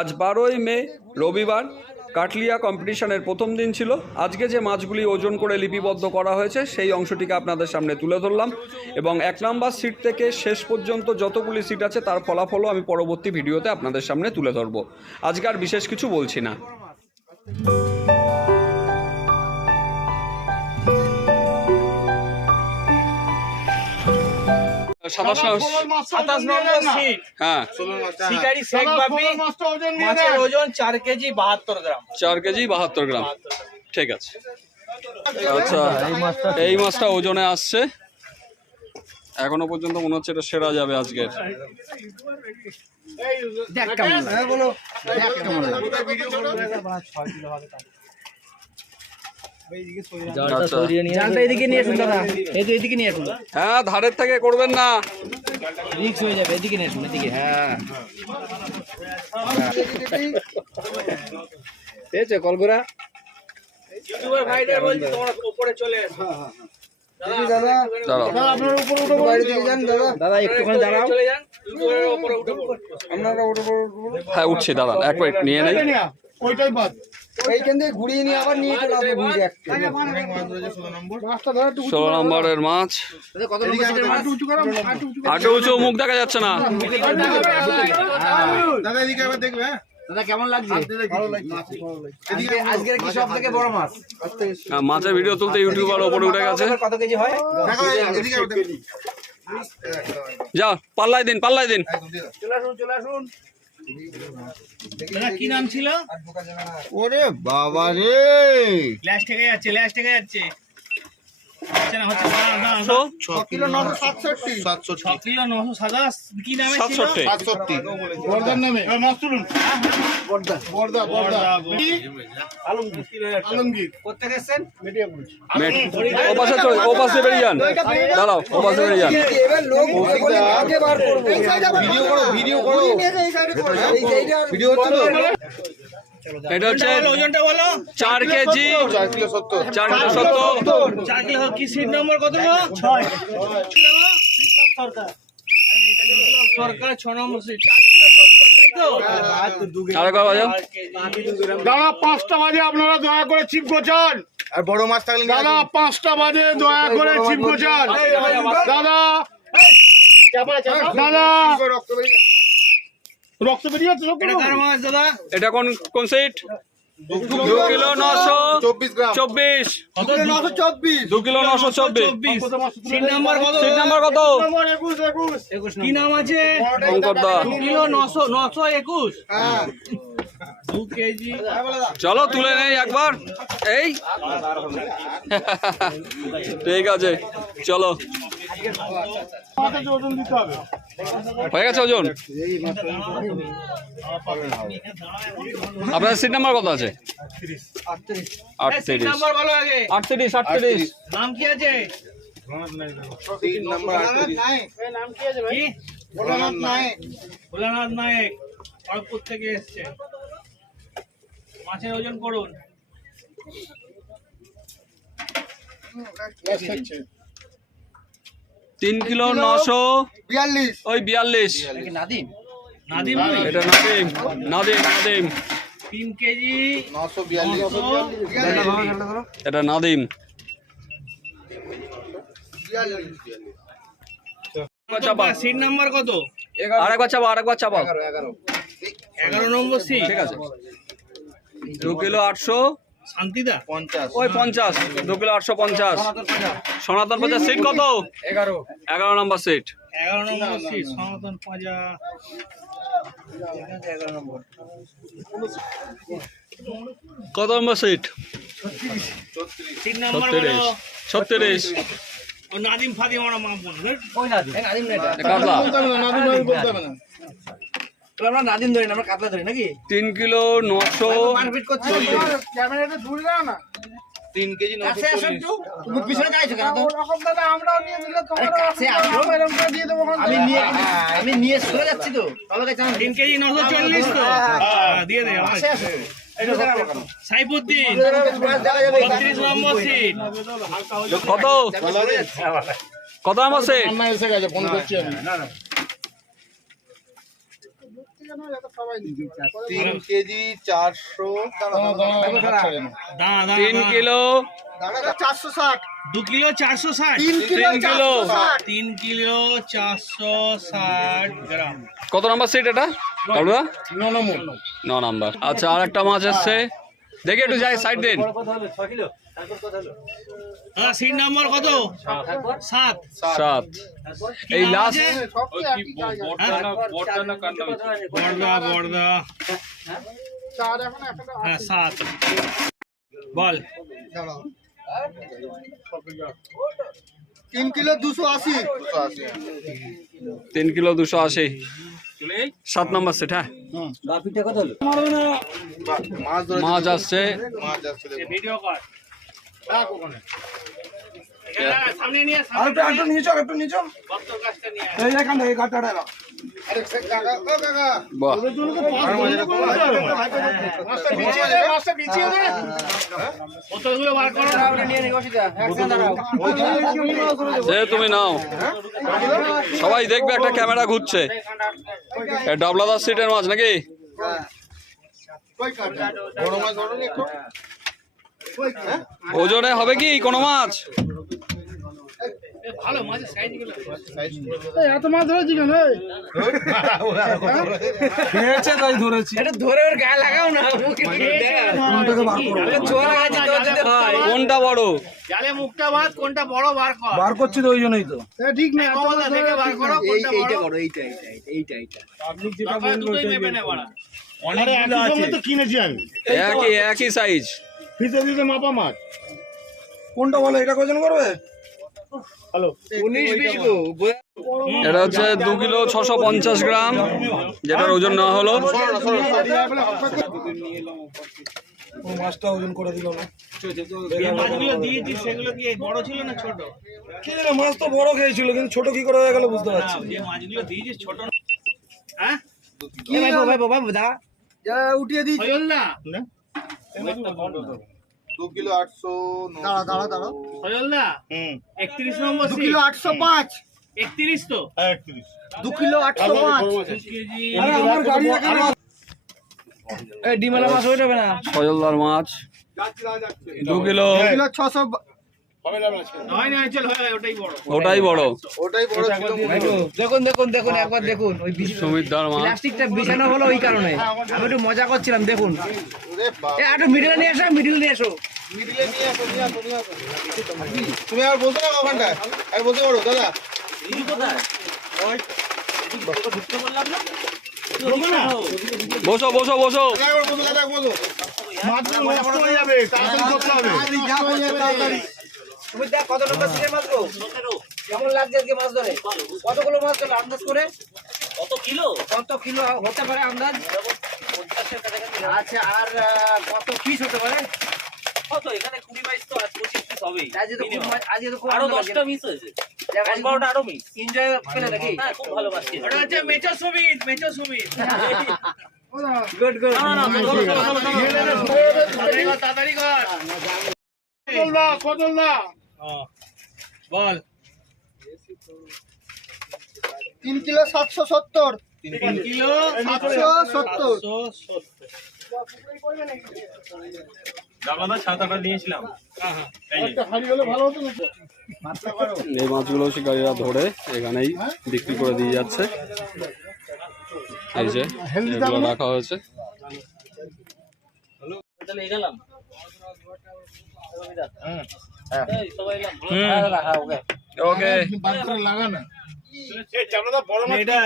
আজ বারোই মে, রবিবার, কাটলিয়া কম্পিটিশনের প্রথম দিন ছিল। আজকে যে মাছগুলি ওজন করে লিপিবদ্ধ করা হয়েছে, সেই অংশটিকে আপনাদের সামনে তুলে ধরলাম। এবং এক নম্বর সিট থেকে শেষ পর্যন্ত যতগুলি সিট আছে, তার ফলাফলও আমি পরবর্তী ভিডিওতে আপনাদের সামনে তুলে ধরবো। আজকে আর বিশেষ কিছু বলছি না। চার কেজি বাহাত্তর গ্রাম। চার কেজি বাহাত্তর গ্রাম। ঠিক আছে। আচ্ছা এই মাছটা ওজনে আসছে। এখনও পর্যন্ত মনে হচ্ছে এটা সেরা যাবে আজকের। আচ্ছা। জালটা এদিকে নিয়ে আসুন দাদা। এই তো এদিকে নিয়ে আসুন। হ্যাঁ ধারের থেকে করবেন না। রিক্স হয়ে যাবে এদিকে নিয়ে আসুন এদিকে হ্যাঁ। কলগুরা ইউটিউবার ভাইদের বলছি তোমরা উপরে চলে এসো দাদা। হ্যাঁ উঠছি দাঁড়ান এক মিনিট নিয়ে নেই। ওইটাই বাদ। এইখান থেকে ঘুরিয়ে নিয়ে আবার নিয়ে চলে আসব ঘুরিয়ে একটা মাছটা ধরে একটু ষোলো নম্বরের মাছ। মাছ উঁচু আটে মুখ দেখা যাচ্ছে না। দাদা এদিকে আবার দেখবে হ্যাঁ দাদা কেমন লাগছে। ভালো লাগছে আজকে আজকের কি সব থেকে বড় মাছ? মাছের ভিডিও তুলতে ইউটিউবার ওপরে উঠে গেছে। কত কেজি হয়? যা পাল্লাই দিন পাল্লাই দিন। চলে আসুন চলে আসুন। দাদা কি নাম ছিল? ওরে বাবা রে ল্যাশ থেকে যাচ্ছে ল্যাশ থেকে যাচ্ছে? দাঁড়াও ও বেরিয়ে যান ভিডিও করো। ভিডিও করো। ভিডিও হচ্ছে এটা হচ্ছে ওজনটা বলো চার কেজি চার কিলো সত্তর চার কিলো সত্তর চার কিলো কি সিট নম্বর কত গো সরকার সরকার ছ নম্বর সিট কিলো দাদা পাঁচটা বাজে আপনারা দয়া করে চিপ গোচান আর বড় মাছ থাকলে দাদা পাঁচটা বাজে দয়া করে চিপ গোচান দাদা দাদা রক্ত বেরিয়ে যাচ্ছে এটা কার মাছ দাদা? এটা কোন কোন সিট দু কিলো নশো চব্বিশ দু কিলো নশো চব্বিশ। সিট নাম্বার কত কি নাম আছে? কিলো নশো নশো একুশ। চলো তুলে নেই একবার। এই। ঠিক আছে চলো। দিতে হবে। হয়ে গেছে ওজন? আপনার সিট নাম্বার কত আছে? আটত্রিশ। নাম্বার বলো আগে আটত্রিশ আটত্রিশ। নাম কি আছে? তিন নাম্বার কি ভোলানাথ নায়ক। ভোলানাথ নায়ক। খড়গপুর থেকে এসছে। মাছের ওজন করুন। তিন কিলো নশো বিয়াল্লিশ। ওই বিয়াল্লিশ। নাদিম? নাদিম এটা নাদিম নাদিম নাদিম। তিন কেজি নশো বিয়াল্লিশ। এটা নাদিম। চাপা। সিট নাম্বার কত? আরেকবার চাপা আরেকবার চাপা। এগারো নম্বর সিট। ঠিক আছে। দু কিলো আটশো। শান্তিদা? পঞ্চাশ। ওই পঞ্চাশ দু কিলো আটশো পঞ্চাশ। সনাতন পঞ্চাশ সিট কত? এগারো। এগারো নম্বর সিট এগারো নম্বর সিট সনাতন পাজা কত নম্বর সিট ছত্রিশ। ও নাদিম ফাদিম আমরা মাপবো না ওই নাদিম নাদিম না। আমরা ধরি না আমরা কাতলা ধরি নাকি? তিন কিলো নশো মারপিট করছি। ক্যামেরাটা দূরে দাও না। তিন কেজি কাছে তুমি পিছনে যাইছো কেন ওরকম দাদা আমরাও নিয়ে দিলে কাছে আসো। এরকম করে দিয়ে দেবো আমি নিয়ে আমি নিয়ে সরে যাচ্ছি তো। তাহলে কাছে আমার তিন কেজি নশো চল্লিশ তো। হ্যাঁ, দিয়ে দে আমার। সাইফুদ্দিন। বত্রিশ নম্বর সিট কত? কত নম্বর সিট এসে গেছে ফোন করছি আমি। তিন কেজি চারশো। তিন কিলো। চারশো ষাট। দু কিলো চারশো ষাট। তিন কিলো তিন কিলো। তিন কিলো চারশো ষাট গ্রাম। কত নাম্বার সিট এটা? ন নাম্বার। আচ্ছা আর একটা মাছ এসছে। দেখে একটু যাই সাইড দিন। দাদা সিট নাম্বার কত? সাত। সাত। এই লাস্ট বর্দা বর্দা হ্যাঁ সাত। বল। তিন কিলো দুশো আশি। তিন কিলো দুশো আশি। সাত নম্বর সেট হ্যাঁ? মাছ মাছ আসছে। মাছ আসছে ভিডিও কর। একটু নিয়ে। চল একটু নিয়ে চল। আয়। আরে তুমি নাও। সবাই দেখবে একটা ক্যামেরা ঘুরছে। এ ডাবলাদার সিটের মাছ নাকি? মাছ? ধরো একটু ওজনে হবে কি কোনো? মাছ কেন? কোনটা বড়? জালে মুখটা বাদ কোনটা বড় বার কর। বার করছি তো ওই জন্যই তো। ঠিক না কমলা থেকে বার করো কোনটা বড়? বড় এইটা এইটা এইটা এইটা আপনি যেটা বলবেন ওইটাই মেপে নে অনেক কিনেছি আমি। একই একই সাইজ ফিতে দিতে মাপা মাছ। কোনটা বলো এটা কজন করবে? এটা হচ্ছে দু কিলো ছশো পঞ্চাশ গ্রাম যেটার ওজন নেওয়া হলো। মাছটা ওজন করে দিল না। যে মাছগুলো দিয়েছি সেগুলো কি বড় ছিল না ছোট কি মাছ তো বড় খেয়েছিল কিন্তু ছোট কি করে হয়ে গেল বুঝতে পারছি হ্যাঁ? উঠিয়ে দিই। হইল না। দু কিলো আটশো দাঁড়া দাঁড়া দাঁড়া হইল না একত্রিশ নম্বর দু কিলো আটশো পাঁচ। একত্রিশ তো? দু কিলো আটশো পাঁচ। কেজি। মাছ আমার গাড়ি এখানে সজলদার মাছ। দু কিলো কিলো ছশো হয় না হয় ওটাই বড়। ওটাই বড়। ওটাই বড় ছিল দেখুন দেখুন দেখুন একবার দেখুন ওই বিষ- সুমিতদার প্লাস্টিকটা বিছানো হলো ওই কারণে। আমি একটু মজা করছিলাম দেখুন। ওরে বাবা। এ একটু মিডিলে নিয়ে আসো মিডিল নিয়ে এসো মিডিলে নিয়ে আসো, নিয়ে আসো, নিয়ে আসো। তুমি আর বলতে পারো ওখানটায়? আর বলতে পারো দাদা? বসো বসো বসো। মাছগুলো নষ্ট হয়ে যাবে তাড়াতাড়ি করতে হবে তুমি দেখ কত নম্বর সিটের মাছ গো কেমন লাগছে আজকে মাছ ধরে কতগুলো মাছ ধরলে আন্দাজ করে কত কিলো কত কিলো হতে পারে আন্দাজ আচ্ছা আর কত পিস হতে পারে কত এখানে কুড়ি বাইশ তো আজ পঁচিশ পিস হবেই আজকে তো আরও দশটা মিস হয়েছে হ্যাঁ না না। তাড়াতাড়ি কর কদলদা কদলদা বল। তিন কিলো সাতশো সত্তর। তিন কিলো সাতশো সত্তর। এই মাছগুলো শিকারীরা ধরে এখানেই বিক্রি করে দিয়ে যাচ্ছে। এই যে এগুলো রাখা হয়েছে। সবাই এলাম ওকে। বাদ করে না এটা